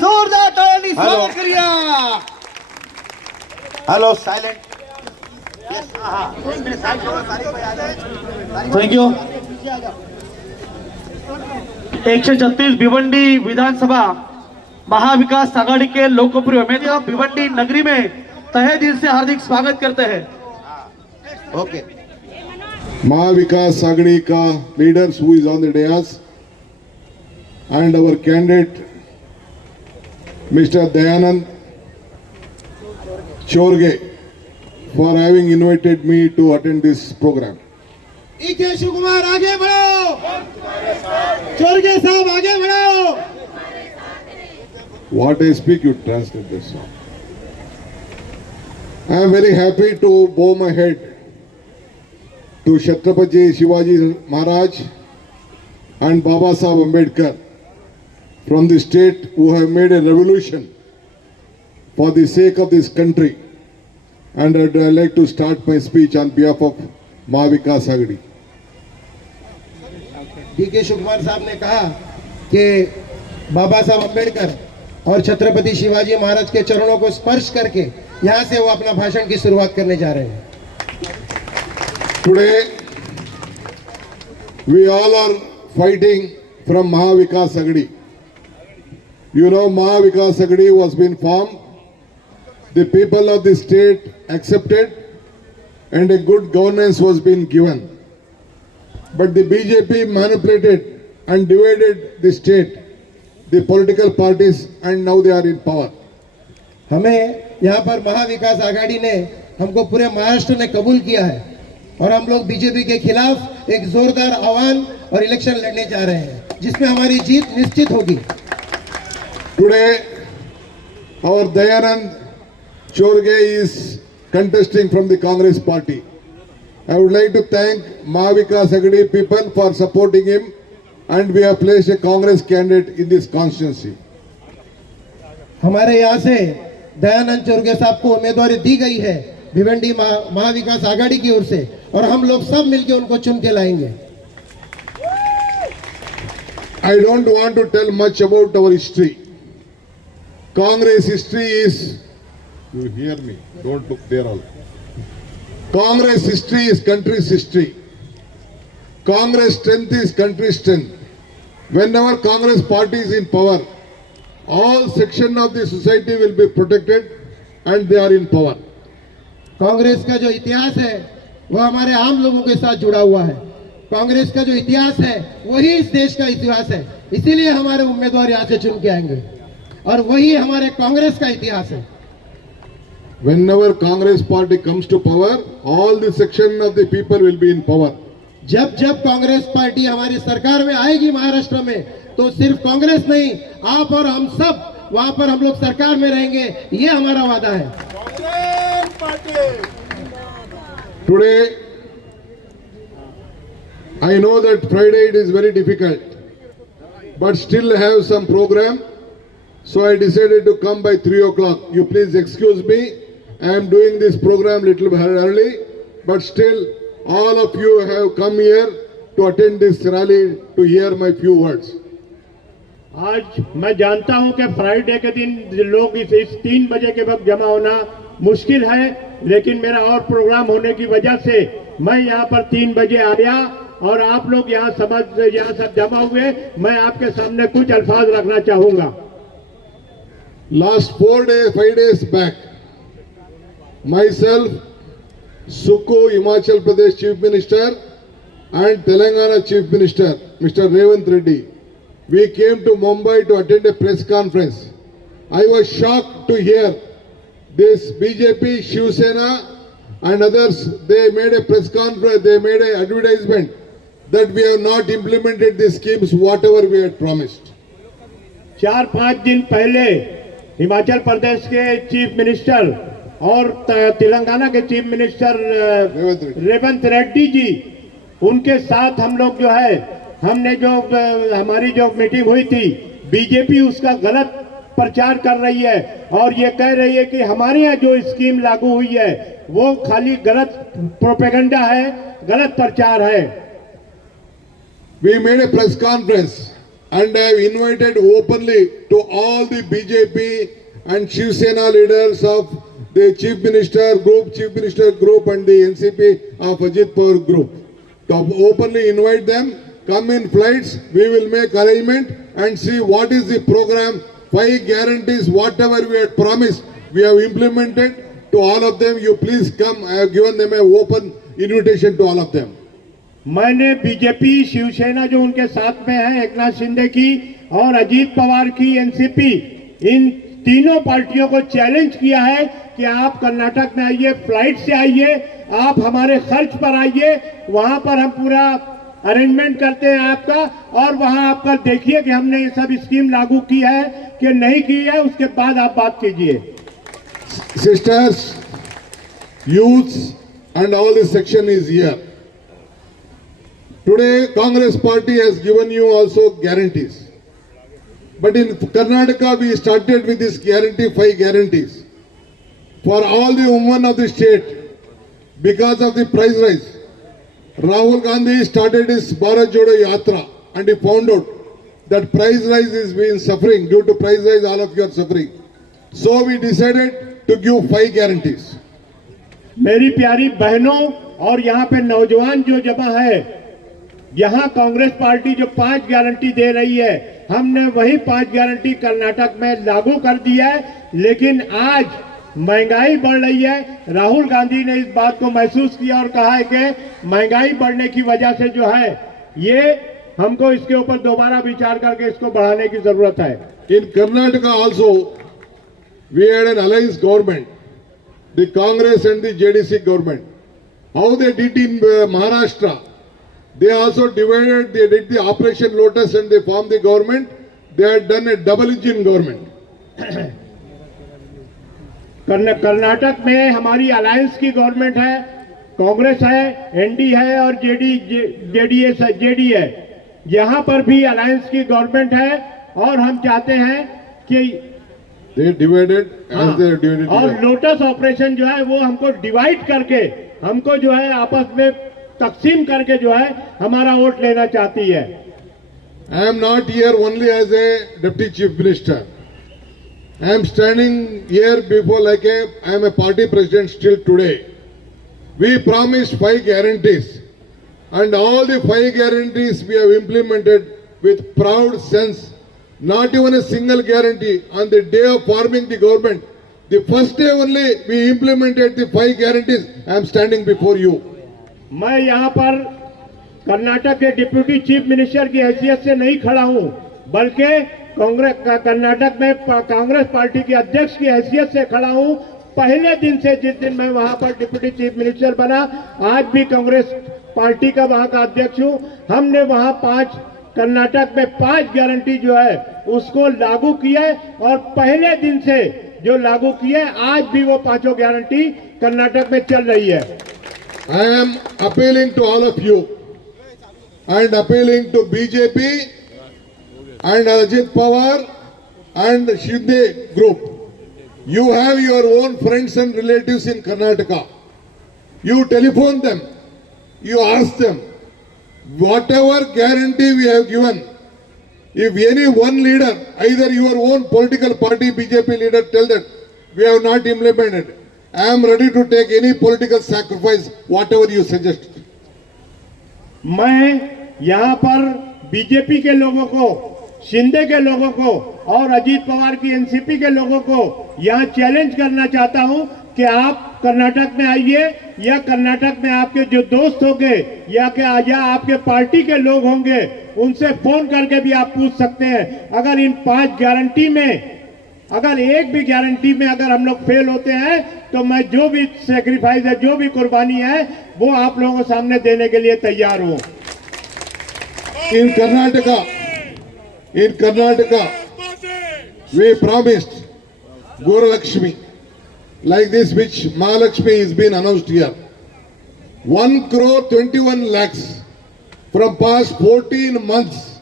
जोरदार ताली स्वागत करिया। Hello silent. Thank you. 136 Bhiwandi विधानसभा महाविकास आघाड़ी के लोकप्रिय उम्मीदवार भिवंडी नगरी में तहे दिल से हार्दिक स्वागत करते हैं। ओके। महाविकास आघाड़ी का leaders who is on the dais and our candidate Mr. Dayanand Chorge for having invited me to attend this program. इके शिवकुमार आगे बढ़ो, चोरगे साहब आगे बढ़ो। What I speak, you translate this. I am very happy to bow my head to Chhatrapati Shivaji Maharaj and Baba Saheb Ambedkar from the state who have made a revolution for the sake of this country. And I'd like to start my speech on behalf of Mahavikas Aghadi. DK Shivakumar साहब ने कहा कि बाबा साहब अम्बेडकर और छत्रपति शिवाजी महाराज के चरणों को स्पर्श करके यहाँ से वो अपना भाषण की शुरुआत करने जा रहे हैं। Today, we all are fighting from Mahavikas Aghadi. You know, Mahavikas Aghadi was being formed. The people of the state accepted and a good governance was being given. But the BJP manipulated and divided the state, the political parties, and now they are in power. हमें यहाँ पर महाविकास आघाड़ी ने हमको पूरे महाराष्ट्र ने कबूल किया है और हम लोग बीजेपी के खिलाफ एक जोरदार आह्वान और इलेक्शन लड़ने जा रहे हैं जिसमें हमारी जीत निश्चित होगी। Today, our Dayanand Chorge is contesting from the Congress party. I would like to thank Mahavikas Aghadi people for supporting him, and we have placed a Congress candidate in this constituency. हमारे यहाँ से दयानंद चोरगे साहब को उम्मीदवारी दी गई है भिवंडी महाविकास आघाड़ी की ओर से और हम लोग सब मिलकर उनको चुन के लाएंगे। I don't want to tell much about our history. Congress history is, you hear me, don't look there all. Congress history is country's history. Congress strength is country's strength. Whenever Congress party is in power, all section of the society will be protected and they are in power. Congress का जो इतिहास है वो हमारे आम लोगों के साथ जुड़ा हुआ है। कांग्रेस का जो इतिहास है वही इस देश का इतिहास है, इसीलिए हमारे उम्मीदवार यहाँ से चुन के आएंगे और वही हमारे कांग्रेस का इतिहास है। Whenever Congress party comes to power, all the section of the people will be in power. जब जब कांग्रेस पार्टी हमारी सरकार में आएगी महाराष्ट्र में तो सिर्फ कांग्रेस नहीं, आप और हम सब वहां पर हम लोग सरकार में रहेंगे, ये हमारा वादा है। Today, I know that Friday it is very difficult, but still have some program. So I decided to come by 3 o'clock. You please excuse me. I am doing this program little bit early, but still all of you have come here to attend this rally to hear my few words. आज मैं जानता हूं कि Friday के दिन लोग इस 3 बजे के वक्त जमा होना मुश्किल है, लेकिन मेरा और प्रोग्राम होने की वजह से मैं यहाँ पर 3 बजे आया और आप लोग यहाँ सब जमा हुए। मैं आपके सामने कुछ अल्फाज रखना चाहूंगा। Last 5 days back, myself, Sukhu Himachal Pradesh Chief Minister and Telangana Chief Minister, Mr. Revant Reddy, we came to Mumbai to attend a press conference. I was shocked to hear this BJP, Shiv Sena and others, they made a press conference, they made an advertisement that we have not implemented the schemes whatever we had promised. 4-5 दिन पहले हिमाचल प्रदेश के chief minister और तेलंगाना के chief minister Revanth Reddy ji, उनके साथ हम लोग हमने जो हमारी जो मीटिंग हुई थी, बीजेपी उसका गलत प्रचार कर रही है और ये कह रही है कि हमारे यहाँ जो स्कीम लागू हुई है वो खाली गलत प्रोपेगेंडा है, गलत प्रचार है। We made a press conference and I have invited openly to all the BJP and Shiv Sena leaders of the Chief Minister Group and the NCP of Ajit Pawar Group. To openly invite them, come in flights, we will make arrangement and see what is the program, 5 guarantees, whatever we had promised, we have implemented to all of them. You please come, I have given them an open invitation to all of them. मैंने BJP, Shiv Sena जो उनके साथ में है, एकनाथ शिंदे की और अजीत पवार की NCP, इन तीनों पार्टियों को चैलेंज किया है कि आप कर्नाटक में आइए, फ्लाइट से आइए, आप हमारे खर्च पर आइए, वहां पर हम पूरा अरेंजमेंट करते हैं आपका, और वहां आपका देखिए कि हमने ये सब स्कीम लागू की है कि नहीं की है, उसके बाद आप बात कीजिए। Sisters, youths and all this section is here. Today Congress party has given you also guarantees. But in Karnataka we started with this guarantee, 5 guarantees. For all the women of the state, because of the price rise, Rahul Gandhi started his Bharat Jodo Yatra and he found out that price rise is being suffering. Due to price rise all of you are suffering. So we decided to give 5 guarantees. मेरी प्यारी बहनों और यहाँ पे नौजवान जो जमा है, यहाँ कांग्रेस पार्टी जो 5 गारंटी दे रही है, हमने वही 5 गारंटी कर्नाटक में लागू कर दिया है। लेकिन आज महंगाई बढ़ रही है, राहुल गांधी ने इस बात को महसूस किया और कहा है कि महंगाई बढ़ने की वजह से जो है ये हमको इसके ऊपर दोबारा विचार करके इसको बढ़ाने की जरूरत है। In Karnataka also, we had an alliance government, the Congress and the JDC government. How they did in Maharashtra, they also divided, they did the Operation Lotus and they formed the government. They had done a double engine government. Karnataka में हमारी alliance की government है, कांग्रेस है, ND है और JD है। यहाँ पर भी अलायंस की गवर्नमेंट है और हम चाहते हैं कि They divided as they divided. और लोटस ऑपरेशन जो है वो हमको डिवाइड करके, हमको जो है आपस में तकसीम करके जो है हमारा वोट लेना चाहती है। I am not here only as a deputy chief minister. I am standing here before like I am a party president still today. We promised 5 guarantees and all the 5 guarantees we have implemented with proud sense. Not even a single guarantee on the day of forming the government. The first day only we implemented the 5 guarantees. I am standing before you. मैं यहाँ पर कर्नाटक के deputy chief minister की हैसियत से नहीं खड़ा हूँ, बल्कि कर्नाटक में कांग्रेस पार्टी के अध्यक्ष की हैसियत से खड़ा हूँ। पहले दिन से, जिस दिन मैं वहाँ पर डिप्यूटी चीफ मिनिस्टर बना, आज भी कांग्रेस पार्टी का वहाँ का अध्यक्ष हूँ। हमने वहाँ कर्नाटक में 5 गारंटी जो है उसको लागू किया है और पहले दिन से जो लागू किए, आज भी वो 5 गारंटी कर्नाटक में चल रही है। I am appealing to all of you and appealing to BJP and Ajit Pawar and Shinde group. You have your own friends and relatives in Karnataka. You telephone them, you ask them, whatever guarantee we have given, if any one leader, either your own political party, BJP leader, tell that we have not implemented, I am ready to take any political sacrifice, whatever you suggest. मैं यहाँ पर BJP के लोगों को, शिंदे के लोगों को और अजीत पवार की एनसीपी के लोगों को यहाँ चैलेंज करना चाहता हूँ कि आप कर्नाटक में आइए, या कर्नाटक में आपके जो दोस्त होंगे या आपके पार्टी के लोग होंगे, उनसे फोन करके भी आप पूछ सकते हैं। अगर इन 5 गारंटी में अगर एक भी गारंटी में अगर हम लोग फेल होते हैं तो मैं जो भी सेक्रीफाइस है, जो भी कुर्बानी है, वो आप लोगों के सामने देने के लिए तैयार हूं। In Karnataka, we promised Goralakshmi, like this which Mahalakshmi is being announced here. 1 crore 21 lakhs from past 14 months,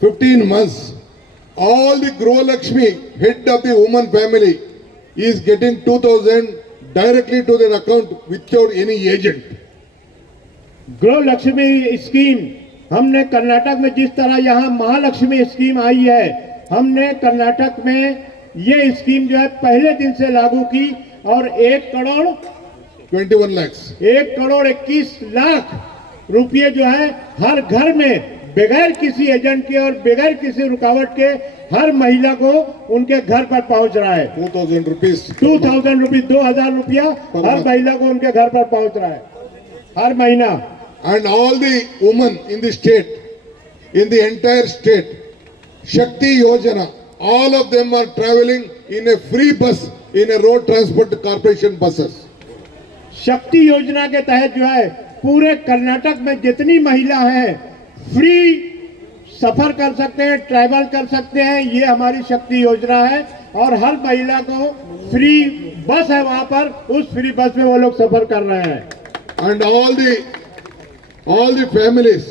15 months. all the Grow Lakshmi, head of the woman family, is getting 2,000 directly to their account without any agent. गृह Lakshmi scheme हमने कर्नाटक में जिस तरह यहाँ Mahalakshmi scheme आई है, हमने कर्नाटक में ये स्कीम जो है पहले दिन से लागू की और 1 करोड़ 21 lakhs. 1 करोड़ 21 लाख रुपये जो है हर घर में बगैर किसी एजेंट के और बगैर किसी रुकावट के हर महिला को उनके घर पर पहुंच रहा है. 2,000 rupees. 2,000 रुपये 2,000 रुपया हर महिला को उनके घर पर पहुंच रहा है हर महीना. And all the women in the state, in the entire state, Shakti Yojana, all of them are traveling in a free bus, in a road transport corporation buses. शक्ति योजना के तहत जो है पूरे कर्नाटक में जितनी महिला हैं फ्री सफर कर सकते हैं, ट्रैवल कर सकते हैं. ये हमारी शक्ति योजना है और हर महिला को फ्री बस है वहां पर, उस फ्री बस में वो लोग सफर कर रहे हैं. And all the families,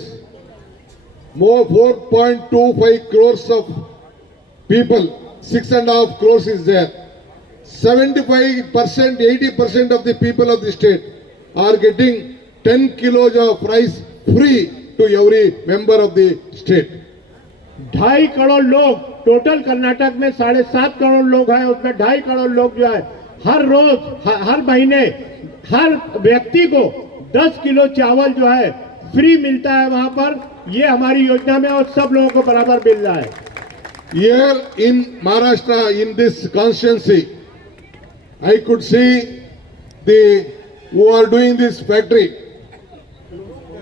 more 4.25 crores of people, 6.5 crores is there. 75%, 80% of the people of the state are getting 10 kilos of rice free to every member of the state. 2.5 crore लोग टोटल कर्नाटक में 7.5 करोड़ लोग हैं, उसमें 2.5 करोड़ लोग जो है हर रोज हर महीने हर व्यक्ति को 10 किलो चावल जो है फ्री मिलता है वहां पर. ये हमारी योजना में और सब लोगों को बराबर मिल रहा है. Here in Maharashtra, in this constituency, I could see who are doing this factory,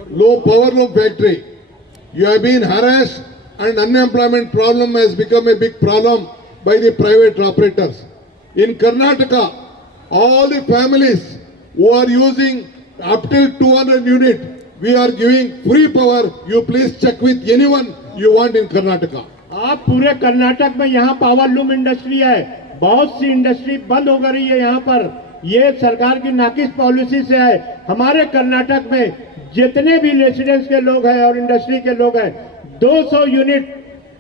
low power loom factory. You have been harassed and unemployment problem has become a big problem by the private operators. In Karnataka, all the families who are using up till 200 unit, we are giving free power. You please check with anyone you want in Karnataka. आप पूरे कर्नाटक में यहाँ power loom industry है, बहुत सी industry बंद हो गई है यहाँ पर. ये सरकार की नाकिस पॉलिसी से है. हमारे कर्नाटक में जितने भी रेसिडेंस के लोग हैं और इंडस्ट्री के लोग हैं 200 यूनिट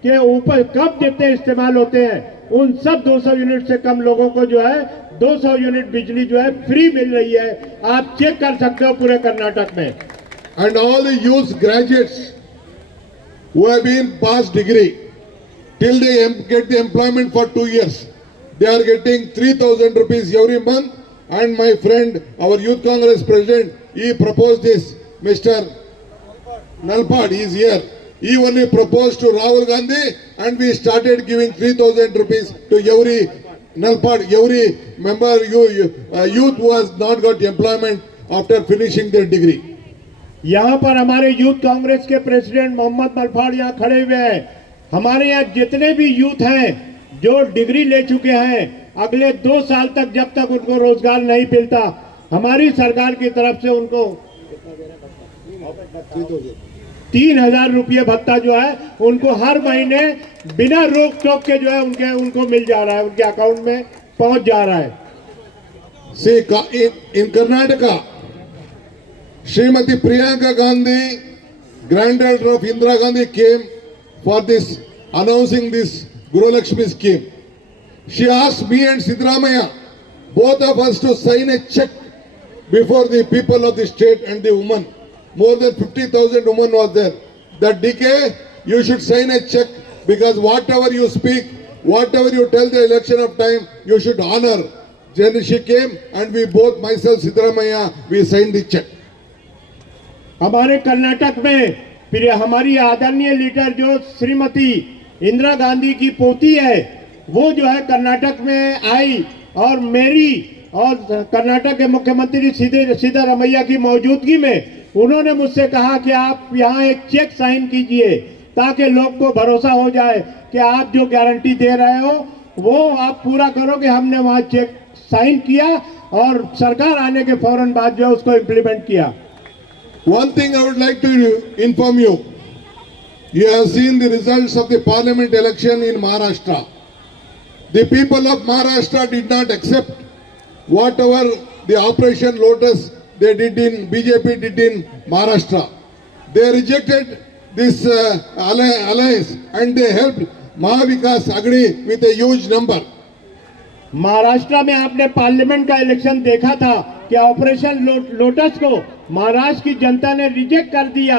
के ऊपर कब जितने इस्तेमाल होते हैं उन सब 200 यूनिट से कम लोगों को जो है 200 यूनिट बिजली जो है फ्री मिल रही है. आप चेक कर सकते हो पूरे कर्नाटक में. And all the youth graduates who have been past degree, till they get the employment for 2 years, they are getting 3,000 rupees every month. And my friend, our Youth Congress president, he proposed this. Mr. Nalpad, he is here. He only proposed to Rahul Gandhi and we started giving 3,000 rupees to every Nalpad, every member, youth who has not got employment after finishing their degree. यहाँ पर हमारे youth Congress के president Mohammad मलफाड़ यहाँ खड़े हुए हैं. हमारे यहाँ जितने भी यूथ हैं जो डिग्री ले चुके हैं, अगले 2 साल तक जब तक उनको रोजगार नहीं मिलता, हमारी सरकार की तरफ से उनको 3,000 रुपये भत्ता जो है उनको हर महीने बिना रोक टोक के जो है उनको मिल जा रहा है, उनके अकाउंट में पहुंच जा रहा है. See, in Karnataka, Srimati Priyanka Gandhi, granddaughter of Indira Gandhi, came for this, announcing this Guru Lakshmi scheme. She asked me and Siddaramaiah, both of us, to sign a check before the people of the state and the women. More than 50,000 women was there. That DK, you should sign a check because whatever you speak, whatever you tell the election of time, you should honor. Then she came and we both, myself, Siddaramaiah, we signed the check. हमारे कर्नाटक में फिर हमारी आदरणीय leader जो श्रीमती इंदिरा गांधी की पोती है, वो जो है कर्नाटक में आई और मेरी और कर्नाटक के मुख्यमंत्री सिद्धारमैया की मौजूदगी में उन्होंने मुझसे कहा कि आप यहाँ एक चेक साइन कीजिए ताकि लोग को भरोसा हो जाए कि आप जो गारंटी दे रहे हो वो आप पूरा करोगे. हमने वहाँ चेक साइन किया और सरकार आने के फौरन बाद जो है उसको इम्प्लीमेंट किया. One thing I would like to inform you. You have seen the results of the parliament election in Maharashtra. The people of Maharashtra did not accept whatever the Operation Lotus they did in BJP did in Maharashtra. They rejected this alliance and they helped Mahavikas Agadi with a huge number. Maharashtra में आपने parliament का election देखा था कि operation lotus को महाराष्ट्र की जनता ने reject कर दिया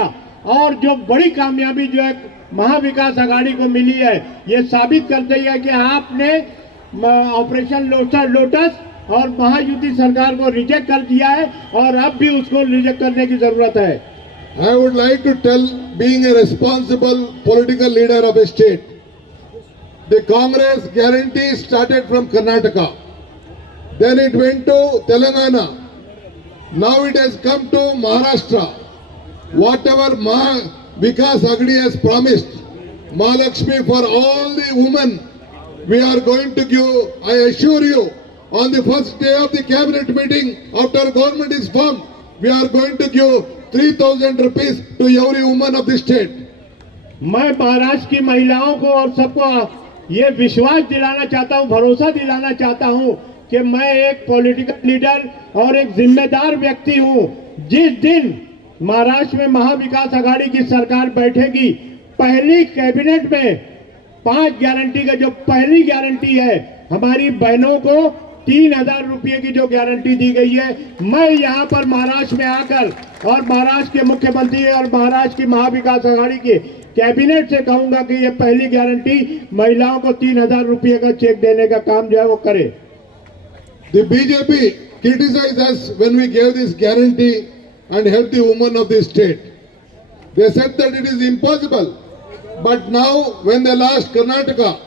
और जो बड़ी कामयाबी जो है महाविकास आघाड़ी को मिली है, ये साबित करती है कि आपने ऑपरेशन लोटस और महायुति सरकार को रिजेक्ट कर दिया है और अब भी उसको रिजेक्ट करने की जरूरत है। I would like to tell, being a responsible political leader of a state, the Congress guarantee started from Karnataka, then it went to Telangana, now it has come to Maharashtra. Whatever Vikas Agadi has promised, Mahalakshmi for all the women, we are going to give, I assure you, on the first day of the cabinet meeting after government is formed, we are going to give 3,000 rupees to every woman of the state. मैं महाराष्ट्र की महिलाओं को और सबको ये विश्वास दिलाना चाहता हूँ, भरोसा दिलाना चाहता हूँ कि मैं एक पॉलिटिकल लीडर और एक जिम्मेदार व्यक्ति हूँ। जिस दिन महाराष्ट्र में महाविकास आघाड़ी की सरकार बैठेगी, पहली कैबिनेट में 5 गारंटी का जो पहली गारंटी है, हमारी बहनों को 3,000 रुपये की जो गारंटी दी गई है, मैं यहाँ पर महाराष्ट्र में आकर और महाराष्ट्र के मुख्यमंत्री और महाराष्ट्र की महाविकास आघाड़ी के कैबिनेट से कहूंगा कि ये पहली गारंटी महिलाओं को 3,000 रुपये का चेक देने का काम जो है वो करे। The BJP criticized us when we gave this guarantee and helped the women of the state. They said that it is impossible. But now when they lost Karnataka,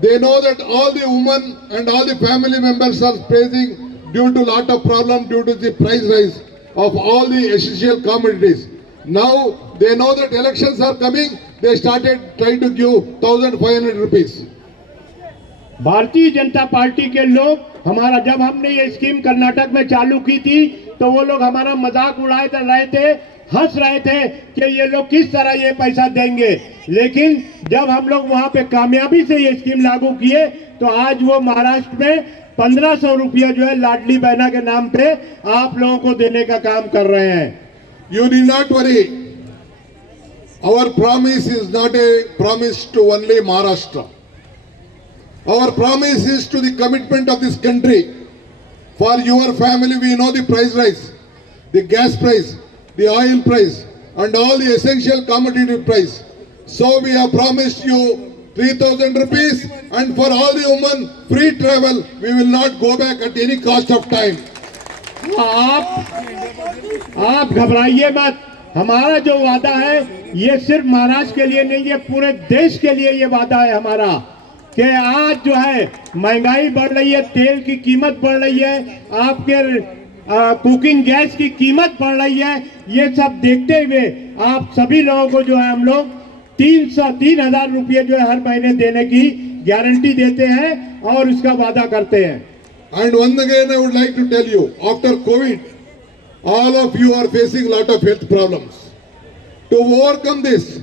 they know that all the women and all the family members are facing due to lot of problem due to the price rise of all the essential commodities. Now they know that elections are coming, they started trying to give 1,500 rupees. Bharatiya Janata party के लोग हमारा, जब हमने ये scheme Karnataka में चालू की थी तो वो लोग हमारा मजाक उड़ाए रहे थे, हंस रहे थे कि ये लोग किस तरह ये पैसा देंगे। लेकिन जब हम लोग वहां पे कामयाबी से ये स्कीम लागू किए तो आज वो महाराष्ट्र में 1,500 रुपया जो है लाडली बहना के नाम पे आप लोगों को देने का काम कर रहे हैं। You need not worry. Our promise is not a promise to only Maharashtra. Our promise is to the commitment of this country. For your family, we know the price rise, the gas price, the oil price, and all the essential commodity price. So we have promised you 3,000 rupees, and for all the women, free travel. We will not go back at any cost of time. आप घबराइए मत। हमारा जो वादा है ये सिर्फ महाराष्ट्र के लिए नहीं है, पूरे देश के लिए ये वादा है हमारा कि आज जो है महंगाई बढ़ रही है, तेल की कीमत बढ़ रही है, आपके कुकिंग गैस की कीमत बढ़ रही है। ये सब देखते हुए आप सभी लोगों को जो है हम लोग 3,000 रुपये जो है हर महीने देने की गारंटी देते हैं और उसका वादा करते हैं। And once again, I would like to tell you, after COVID, all of you are facing lot of health problems. To overcome this,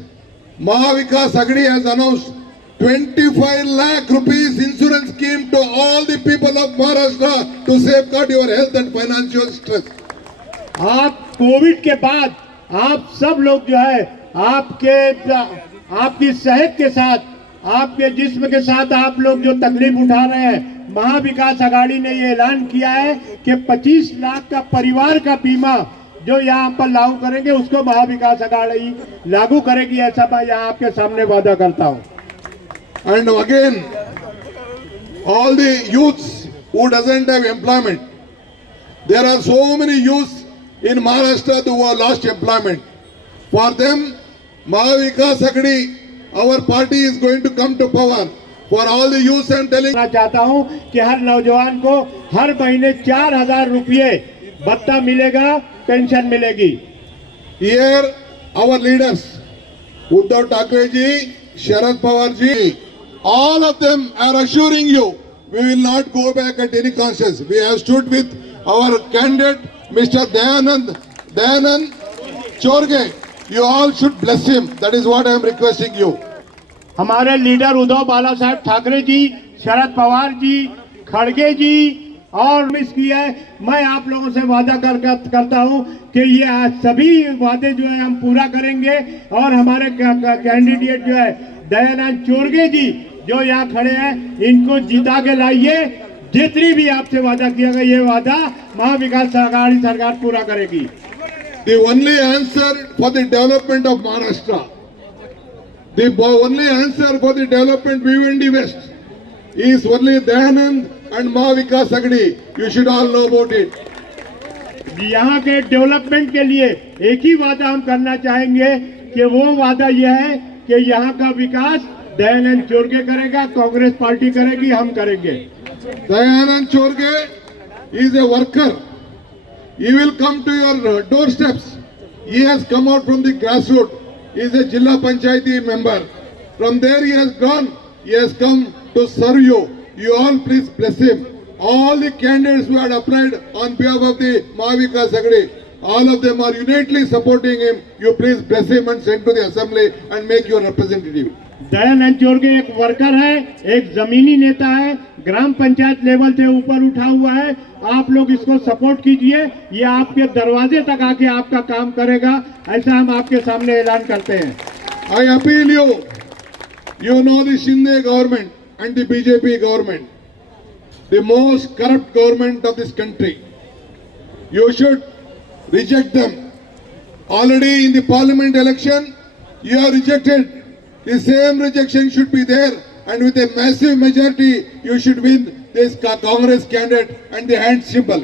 Mahavikas Agadi has announced 25 lakh rupees insurance scheme to all the people of Maharashtra to safeguard your health and financial stress. आप Covid के बाद आप सब लोग जो है आपकी सेहत के साथ, आपके जिस्म के साथ आप लोग जो तकलीफ उठा रहे हैं, महाविकास आघाड़ी ने ये ऐलान किया है कि 25 लाख का परिवार का बीमा जो यहाँ पर लागू करेंगे उसको महाविकास आघाड़ी लागू करेगी, ऐसा मैं यहाँ आपके सामने वादा करता हूँ। And again, all the youths who doesn't have employment, there are so many youths in Maharashtra who have lost employment. For them, Mahavikas Agadi, our party is going to come to power. For all the youths I am telling, मैं चाहता हूँ कि हर नौजवान को हर महीने 4,000 रुपये भत्ता मिलेगा, पेंशन मिलेगी। here our leaders, Uddhav Thackeray ji, Sharad Pawar ji, all of them are assuring you, we will not go back at any conscience. We have stood with our candidate, Mr. Dayanand Chorge. You all should bless him. That is what I am requesting you. हमारे leader Uddhav बाला साहब ठाकरे जी, शरद पवार जी, खड़गे जी और miss किया है। मैं आप लोगों से वादा करता हूं कि ये सभी वादे जो है हम पूरा करेंगे और हमारे कैंडिडेट जो है दयानंद चोरगे जी जो यहाँ खड़े हैं, इनको जिता के लाइए। जितनी भी आपसे वादा किया गया, ये वादा महाविकास आघाड़ी सरकार पूरा करेगी। The only answer for the development of Maharashtra, the only answer for the development Bhiwandi West is only Dayanand and Mahavikas Agadi. You should all know about it. यहाँ के डेवलपमेंट के लिए एक ही वादा हम करना चाहेंगे कि वो वादा यह है कि यहाँ का विकास दयानंद चोरगे करेगा, कांग्रेस पार्टी करेगी, हम करेंगे। Dayanand Chorge is a worker. He will come to your doorsteps. He has come out from the grassroots. He is a Jilla Panchayati member. From there he has gone. He has come to serve you. You all please bless him. All the candidates who had applied on behalf of the Mahavikas Agadi, all of them are unitedly supporting him. You please bless him and send to the assembly and make your representative. Dayanand Chorge एक worker है, एक जमीनी नेता है, ग्राम panchayat level से ऊपर उठा हुआ है। आप लोग इसको सपोर्ट कीजिए, ये आपके दरवाजे तक आके आपका काम करेगा, ऐसा हम आपके सामने ऐलान करते हैं। I appeal you. You know the Shinde government and the BJP government, the most corrupt government of this country. You should reject them. Already in the parliament election, you have rejected. The same rejection should be there, and with a massive majority, you should win this Congress candidate and the hand symbol.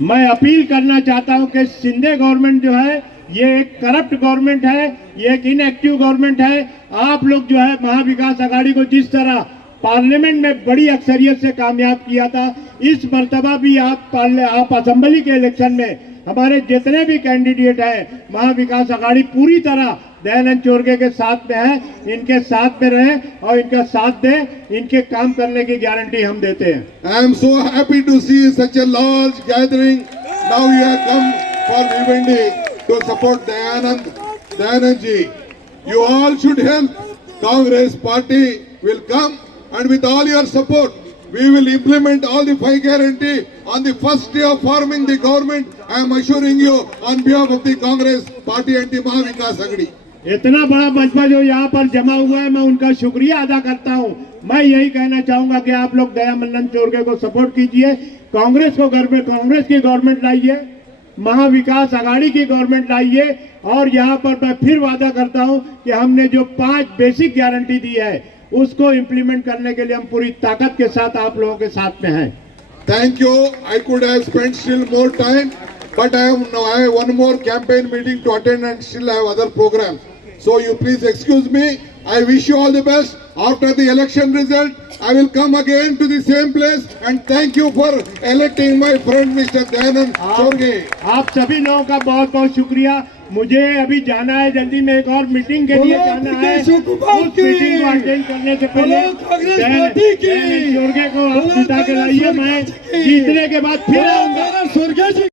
मैं appeal करना चाहता हूं कि Shinde government जो है ये एक corrupt government है, ये एक इनएक्टिव गवर्नमेंट है। आप लोग जो है महाविकास आघाड़ी को जिस तरह पार्लियामेंट में बड़ी अक्सरियत से कामयाब किया था, इस मर्तबा भी आप असेंबली के इलेक्शन में हमारे जितने भी कैंडिडेट हैं, महाविकास आघाड़ी पूरी तरह दयानंद चोरगे के साथ में है, इनके साथ में रहे और इनका साथ दे, इनके काम करने की गारंटी हम देते हैं। I am so happy to see such a large gathering. Now you have come for Bhiwandi to support Dayanand ji. You all should help. Congress party will come, and with all your support, we will implement all the 5 guarantee on the first day of forming the government. I am assuring you on behalf of the Congress party and the Mahavikas Agadi. इतना बड़ा मजमा जो यहाँ पर जमा हुआ है, मैं उनका शुक्रिया अदा करता हूँ। मैं यही कहना चाहूंगा कि आप लोग दयानंद चोरगे को सपोर्ट कीजिए, कांग्रेस की गवर्नमेंट लाइए, महाविकास आघाड़ी की गवर्नमेंट लाइए। और यहाँ पर मैं फिर वादा करता हूँ कि हमने जो 5 बेसिक गारंटी दी है उसको इम्प्लीमेंट करने के लिए हम पूरी ताकत के साथ आप लोगों के साथ में हैं। Thank you. I could have spent still more time, but I have one more campaign meeting to attend and still have other programs. So you please excuse me. I wish you all the best. After the election result, I will come again to the same place and thank you for electing my friend Mr. Dayanand Chorge. आप सभी लोगों का बहुत बहुत शुक्रिया। मुझे अभी जाना है, जल्दी में एक और मीटिंग के लिए जाना है। उस मीटिंग को अटेंड करने से पहले दयानंद चोरगे को आप जिता के लाइए। मैं जीतने के बाद फिर आऊंगा।